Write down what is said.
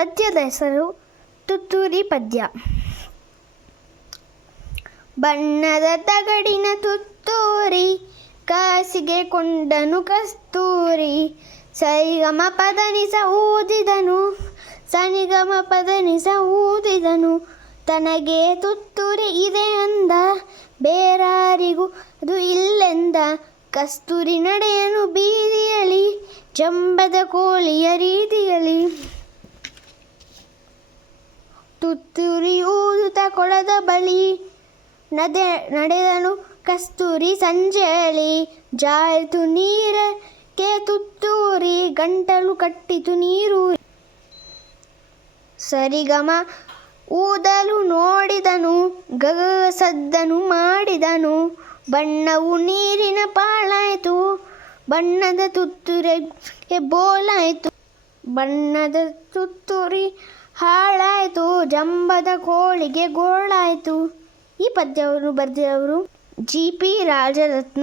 ಪದ್ಯದ ಹೆಸರು ತುತ್ತೂರಿ ಪದ್ಯ. ಬಣ್ಣದ ತಗಡಿನ ತುತ್ತೂರಿ, ಕಾಸಿಗೆ ಕೊಂಡನು ಕಸ್ತೂರಿ. ಸರಿಗಮ ಪದನಿಸ ಊದಿದನು, ಸನಿಗಮ ಪದನಿಸ ಊದಿದನು. ತನಗೆ ತುತ್ತೂರಿ ಇದೆ ಅಂದ, ಬೇರಾರಿಗೂ ಅದು ಇಲ್ಲೆಂದ. ಕಸ್ತೂರಿ ನಡೆಯನು ಬೀದಿಯಲಿ, ಜಂಬದ ಕೋಳಿಯ ರೀತಿಯಲಿ. ತುತ್ತೂರಿ ಊದುತ್ತ ಕೊಳದ ಬಳಿ, ನಡೆದನು ಕಸ್ತೂರಿ ಸಂಜೆಯಲಿ. ಜಾರಿತು ನೀರಕ್ಕೆ ತುತ್ತೂರಿ, ಗಂಟಲು ಕಟ್ಟಿತು ನೀರು. ಸರಿಗಮ ಊದಲು ನೋಡಿದನು, ಗಗ ಸದ್ದನು ಮಾಡಿದನು. ಬಣ್ಣವು ನೀರಿನ ಪಾಲಾಯಿತು, ಬಣ್ಣದ ತುತ್ತೂರಿಗೆ ಬೋಲಾಯಿತು. ಬಣ್ಣದ ತುತ್ತೂರಿ ಹಾಳಾಯಿತು, ಜಂಬದ ಕೋಳಿಗೆ ಗೋಳಾಯಿತು. ಈ ಪದ್ಯವನ್ನು ಬರೆದವರು ಜಿ ಪಿ ರಾಜರತ್ನ.